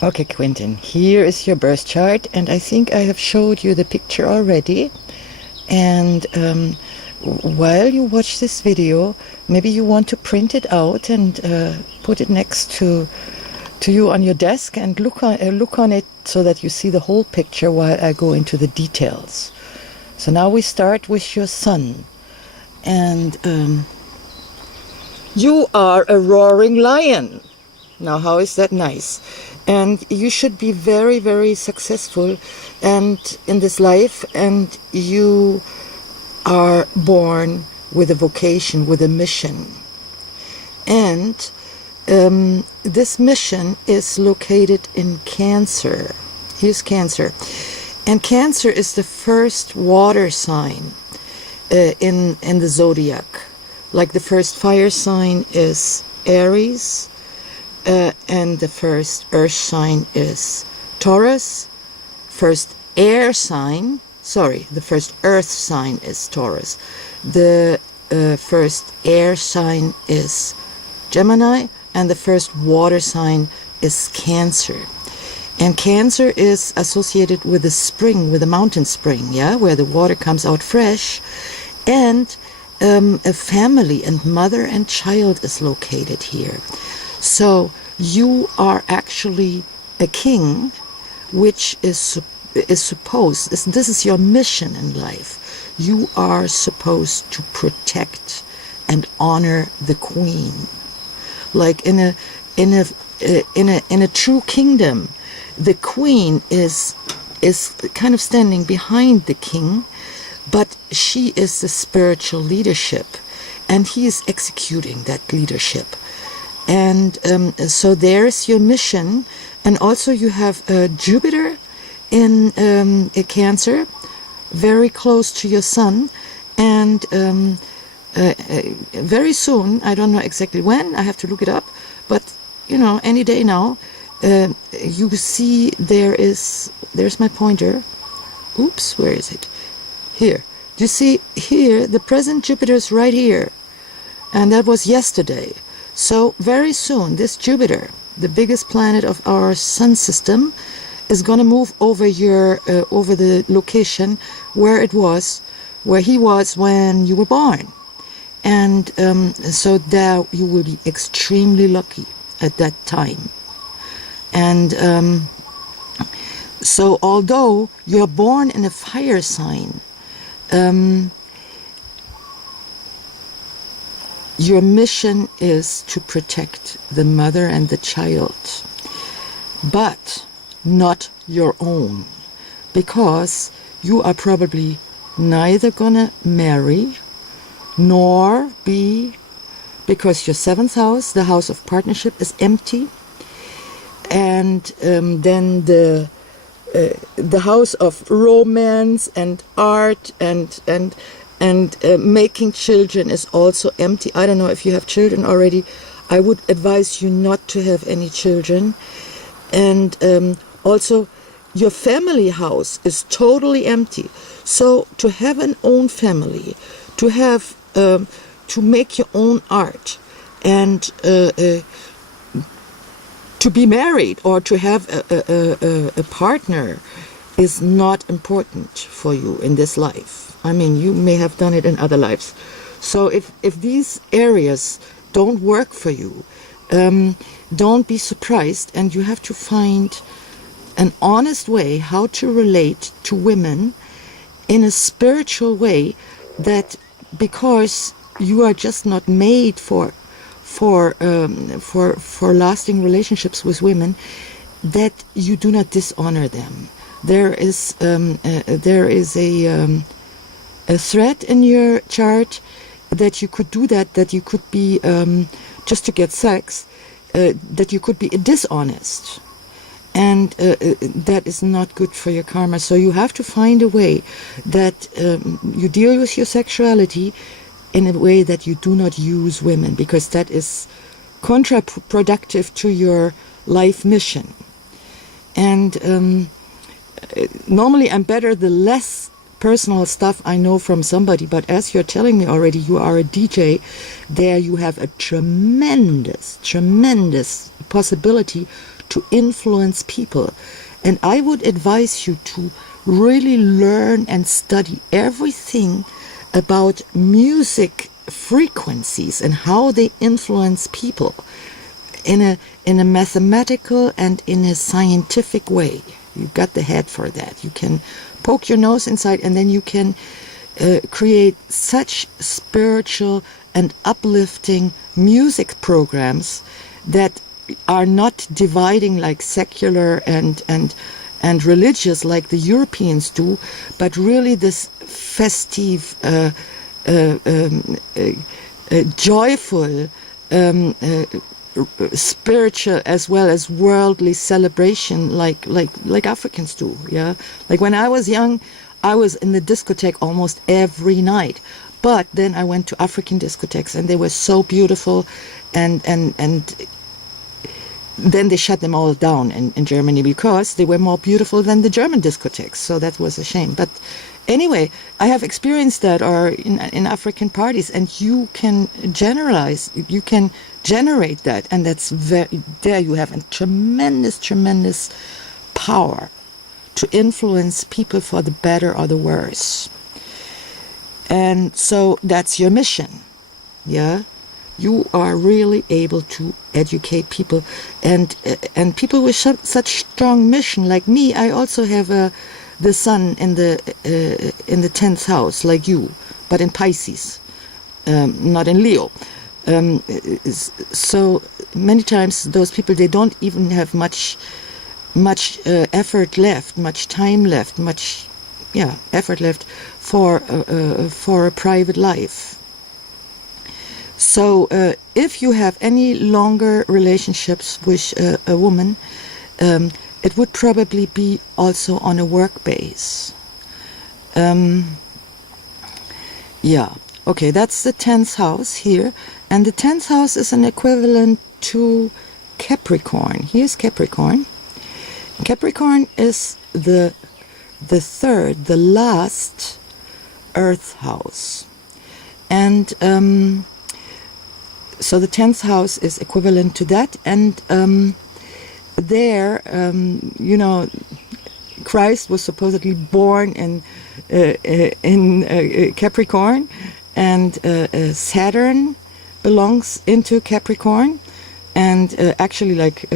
Okay, Quinton, here is your birth chart, and I think I have showed you the picture already. And while you watch this video, maybe you want to print it out and put it next to you on your desk and look on it so that you see the whole picture while I go into the details. So now we start with your sun, and you are a roaring lion. Now, how is that nice? And you should be very, very successful and in this life, and you are born with a vocation, with a mission. And this mission is located in Cancer. Here's Cancer. And Cancer is the first water sign in the zodiac. Like the first fire sign is Aries, and the first earth sign is Taurus. The first earth sign is Taurus. The first air sign is Gemini, and the first water sign is Cancer. And Cancer is associated with the spring, with the mountain spring, yeah, where the water comes out fresh, and a family and mother and child is located here. So you are actually a king, which is supposed, this is your mission in life. You are supposed to protect and honor the queen. Like in a true kingdom, the queen is kind of standing behind the king, but she is the spiritual leadership, and he is executing that leadership. And so there's your mission. And also you have Jupiter in Cancer, very close to your sun. And very soon, I don't know exactly when, I have to look it up, but any day now, you see there's my pointer. Oops, where is it? Here. You see here, the present Jupiter is right here. And that was yesterday. So very soon, this Jupiter, the biggest planet of our sun system, is going to move over over the location where he was when you were born. And so there you will be extremely lucky at that time. And so although you're born in a fire sign, your mission is to protect the mother and the child, but not your own, because you are probably neither gonna marry nor because your seventh house, the house of partnership, is empty, and then the house of romance and art and making children is also empty. I don't know if you have children already. I would advise you not to have any children. And also your family house is totally empty. So to have an own family, to have to make your own art, and to be married or to have a partner is not important for you in this life. I mean, you may have done it in other lives. So if these areas don't work for you, don't be surprised, and you have to find an honest way how to relate to women in a spiritual way, that because you are just not made for lasting relationships with women, that you do not dishonor them. There is a thread in your chart that you could do that you could be just to get sex, that you could be dishonest, and that is not good for your karma. So you have to find a way that you deal with your sexuality in a way that you do not use women, because that is counterproductive to your life mission. And normally I'm better the less personal stuff I know from somebody, but as you're telling me already, you are a DJ, there you have a tremendous possibility to influence people. And I would advise you to really learn and study everything about music frequencies and how they influence people in a mathematical and in a scientific way. You've got the head for that. You can poke your nose inside, and then you can create such spiritual and uplifting music programs that are not dividing like secular and religious like the Europeans do, but really this festive, joyful, spiritual as well as worldly celebration like Africans do. Yeah, like when I was young, I was in the discotheque almost every night. But then I went to African discotheques, and they were so beautiful, and then they shut them all down in Germany because they were more beautiful than the German discotheques. So that was a shame. But anyway, I have experienced that, or in African parties, and you can generalize, you can generate that, and that's there you have a tremendous power to influence people for the better or the worse. And so that's your mission. Yeah, you are really able to educate people, and people with such strong mission like me. I also have the sun in the 10th house like you, but in Pisces, not in Leo. So many times those people, they don't even have much effort left, much time left, effort left for a private life. So if you have any longer relationships with a woman, it would probably be also on a work base. Okay, that's the 10th house here, and the 10th house is an equivalent to Capricorn. Here's Capricorn. Capricorn is the third, the last Earth house, and so the 10th house is equivalent to that, and there, Christ was supposedly born in Capricorn, and Saturn belongs into Capricorn, and actually like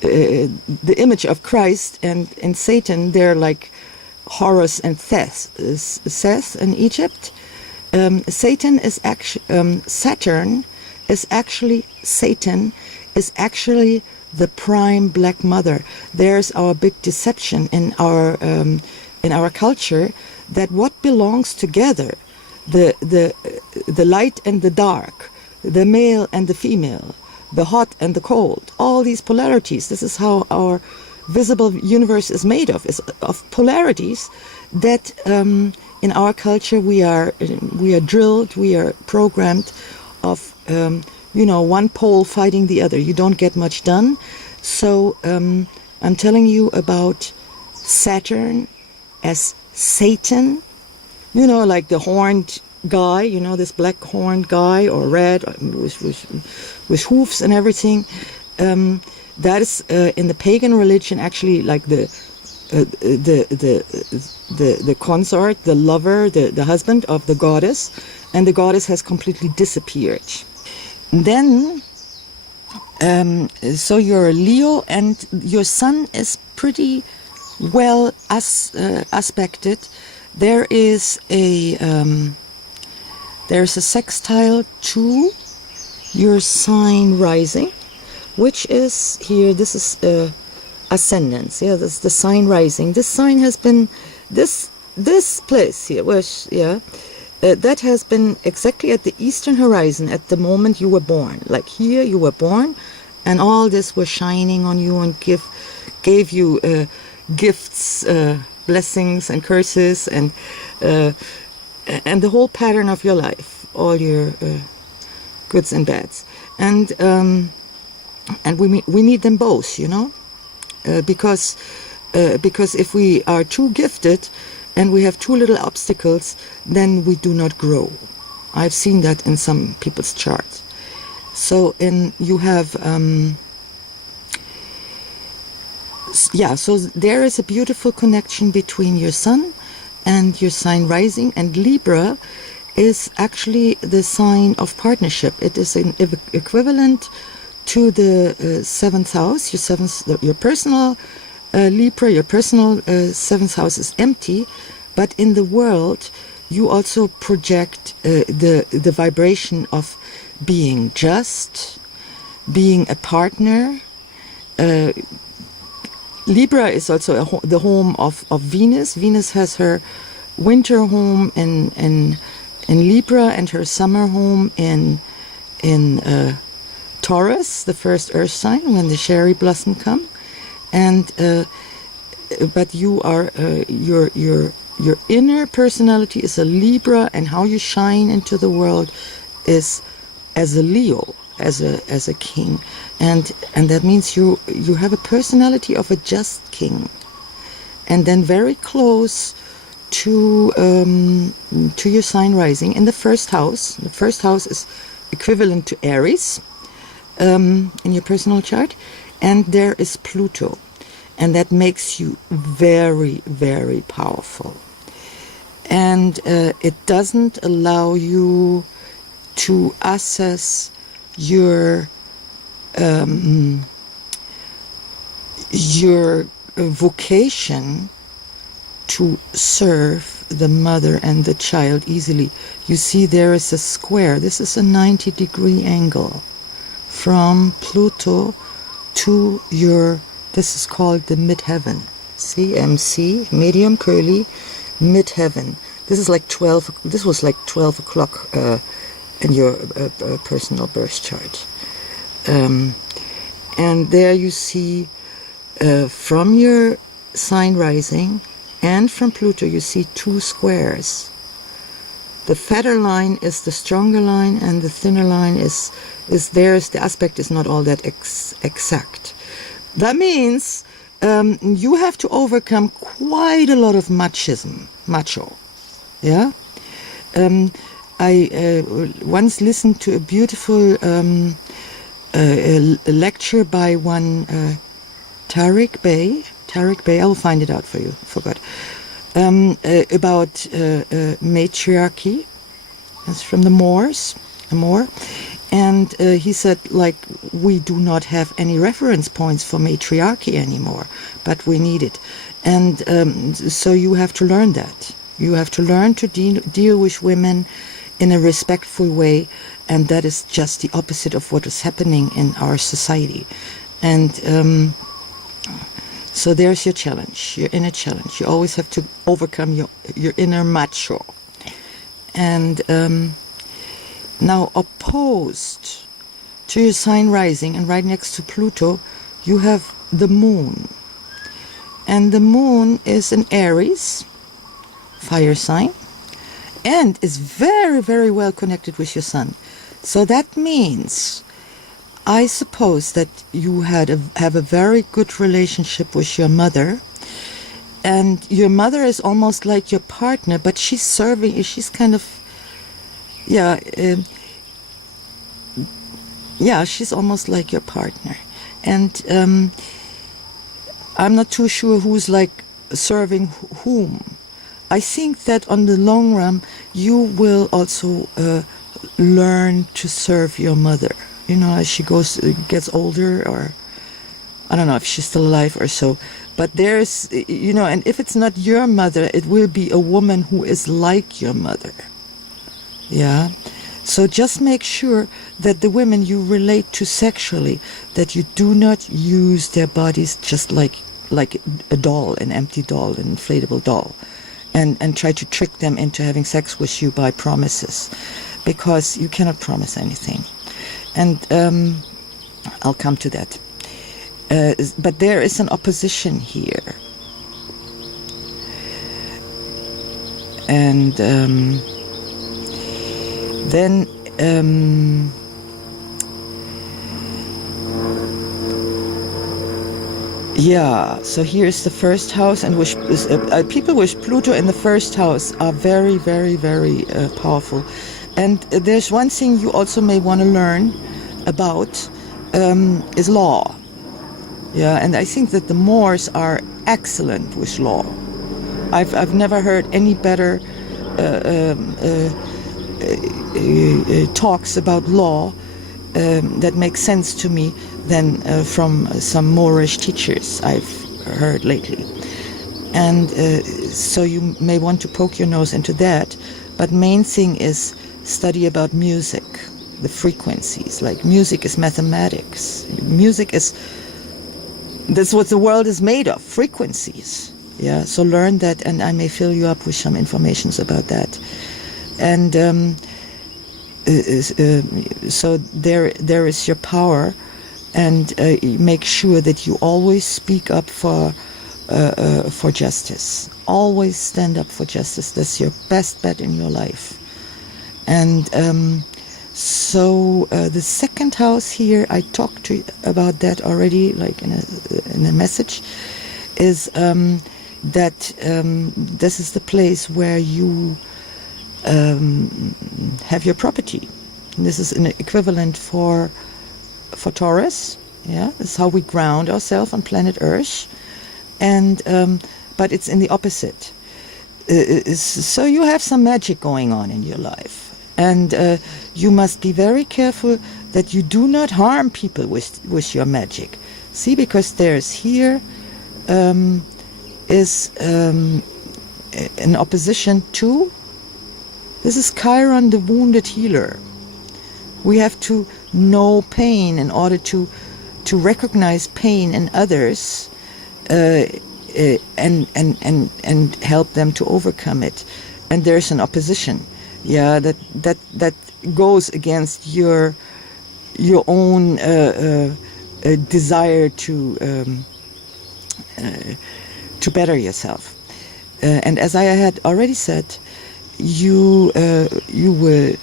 the image of Christ and Satan, they're like Horus and Seth in Egypt. Satan is actually Satan is actually the prime black mother. There's our big deception in our culture, that what belongs together, the light and the dark, the male and the female, the hot and the cold, all these polarities. This is how our visible universe is made of polarities that in our culture we are drilled, we are programmed of one pole fighting the other. You don't get much done. So I'm telling you about Saturn as Satan, like the horned guy, this black horned guy, or red with hoofs and everything. That is in the pagan religion actually like the consort, the lover, the husband of the goddess, and the goddess has completely disappeared. Then, so you're a Leo, and your sun is pretty well aspected. There's a sextile to your sign rising, which is here. This is ascendance. Yeah, this is the sign rising. This sign has been this place here, which that has been exactly at the eastern horizon at the moment you were born. Like here, you were born, and all this was shining on you and gave you gifts, blessings and curses, and the whole pattern of your life, all your goods and bads, and we need them both, because if we are too gifted and we have too little obstacles, then we do not grow. I've seen that in some people's charts. So you have Yeah, so there is a beautiful connection between your sun and your sign rising, and Libra is actually the sign of partnership. It is an equivalent to the seventh house. Your personal Libra, your personal seventh house is empty, but in the world you also project the vibration of being just, being a partner. Libra is also the home of Venus. Venus has her winter home in Libra and her summer home in Taurus, the first earth sign, when the cherry blossom come. And but you are your inner personality is a Libra, and how you shine into the world is as a Leo, as a king, and that means you have a personality of a just king, and then very close to your sign rising in the first house. The first house is equivalent to Aries in your personal chart, and there is Pluto, and that makes you very, very powerful, and it doesn't allow you to assess your vocation to serve the mother and the child easily. You see, there is a square. This is a 90-degree angle from Pluto to your, this is called the midheaven. See, MC, medium curly, midheaven. This is like 12, this was like 12 o'clock in your personal birth chart. And there you see from your sign rising and from Pluto, you see two squares. The fatter line is the stronger line, and the thinner line is theirs. The aspect is not all that exact. That means you have to overcome quite a lot of macho. Yeah. I once listened to a beautiful a lecture by one Tariq Bey. I will find it out for you. Forgot. About matriarchy. It's from the Moors, and he said, like, we do not have any reference points for matriarchy anymore, but we need it, and so you have to learn that. You have to learn to deal with women in a respectful way, and that is just the opposite of what is happening in our society. And so there's your challenge, your inner challenge. You always have to overcome your inner macho. And now, opposed to your sign rising and right next to Pluto, you have the moon. And the moon is an Aries, fire sign, and is very, very well connected with your sun. So that means, I suppose, that you have a very good relationship with your mother, and your mother is almost like your partner, but she's serving, she's kind of, she's almost like your partner. And I'm not too sure who's like serving whom. I think that on the long run, you will also learn to serve your mother. You know, as she gets older, or I don't know if she's still alive or so. But there's, you know, and if it's not your mother, it will be a woman who is like your mother. Yeah. So just make sure that the women you relate to sexually, that you do not use their bodies just like a doll, an empty doll, an inflatable doll, and try to trick them into having sex with you by promises, because you cannot promise anything. And I'll come to that. But there is an opposition here. And then so here's the first house, and people with Pluto in the first house are very, very, very powerful. And there's one thing you also may want to learn about is law. Yeah, and I think that the Moors are excellent with law. I've never heard any better talks about law that make sense to me than from some Moorish teachers I've heard lately. And so you may want to poke your nose into that, but main thing is study about music, the frequencies. Like music is mathematics. Music is, that's what the world is made of, frequencies. Yeah, so learn that, and I may fill you up with some information about that. And so there is your power, and make sure that you always speak up for justice. Always stand up for justice. That's your best bet in your life. And so the second house here, I talked to you about that already, like in a message, is that this is the place where you have your property. And this is an equivalent for Taurus. Yeah, this is how we ground ourselves on planet Earth. And but it's in the opposite. So you have some magic going on in your life, and you must be very careful that you do not harm people with your magic. See, because there's here is an opposition to. This is Chiron, the wounded healer. We have to know pain in order to recognize pain in others. And help them to overcome it, and there's an opposition, yeah, that goes against your own desire to better yourself, and as I had already said, you will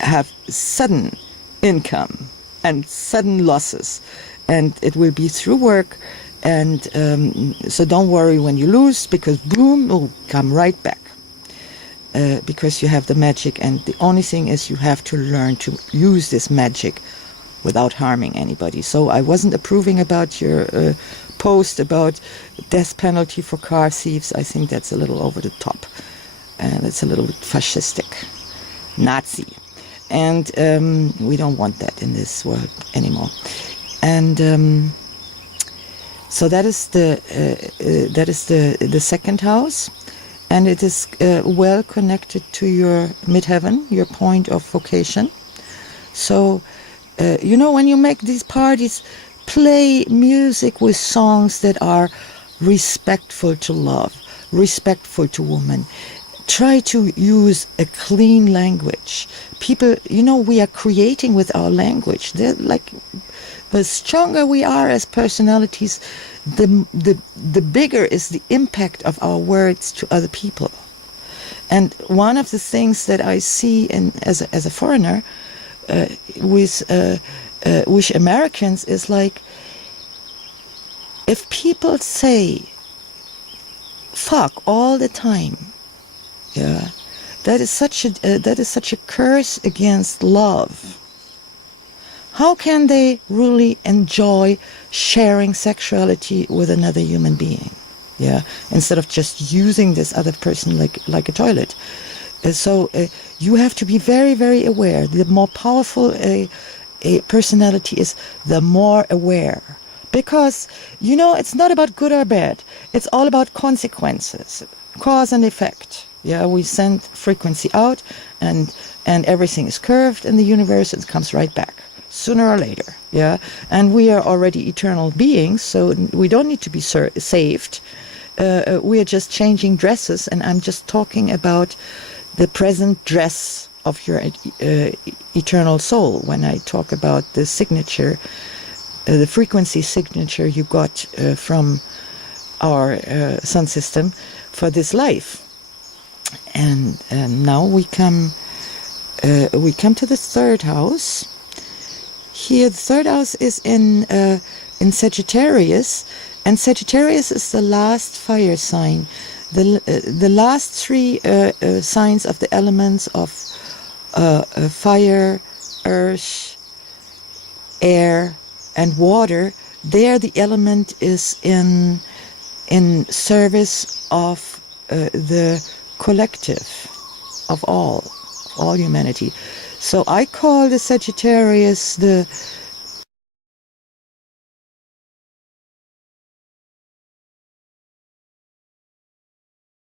have sudden income and sudden losses, and it will be through work. And so don't worry when you lose, because boom, it will come right back. Because you have the magic, and the only thing is you have to learn to use this magic without harming anybody. So I wasn't approving about your post about death penalty for car thieves. I think that's a little over the top. That's a little bit fascistic, Nazi. And we don't want that in this world anymore. And so that is the second house, and it is well connected to your midheaven, your point of vocation. So you know, when you make these parties, play music with songs that are respectful to love, respectful to woman. Try to use a clean language. People, you know, we are creating with our language. They're like, the stronger we are as personalities, the bigger is the impact of our words to other people. And one of the things that I see as a foreigner with Americans is like, if people say fuck all the time, yeah, that is such a curse against love. How can they really enjoy sharing sexuality with another human being? Yeah, instead of just using this other person like a toilet. So you have to be very, very aware. The more powerful a personality is, the more aware. Because, you know, it's not about good or bad. It's all about consequences, cause and effect. Yeah, we send frequency out, and everything is curved in the universe. It comes right back, sooner or later. Yeah, and we are already eternal beings, so we don't need to be saved. We are just changing dresses, and I'm just talking about the present dress of your eternal soul when I talk about the signature, the frequency signature you got from our sun system for this life. And now we come to the third house. Here, the third house is in Sagittarius, and Sagittarius is the last fire sign, the last three signs of the elements of fire, earth, air, and water There the element is in service of the collective, of all humanity. So I call the Sagittarius the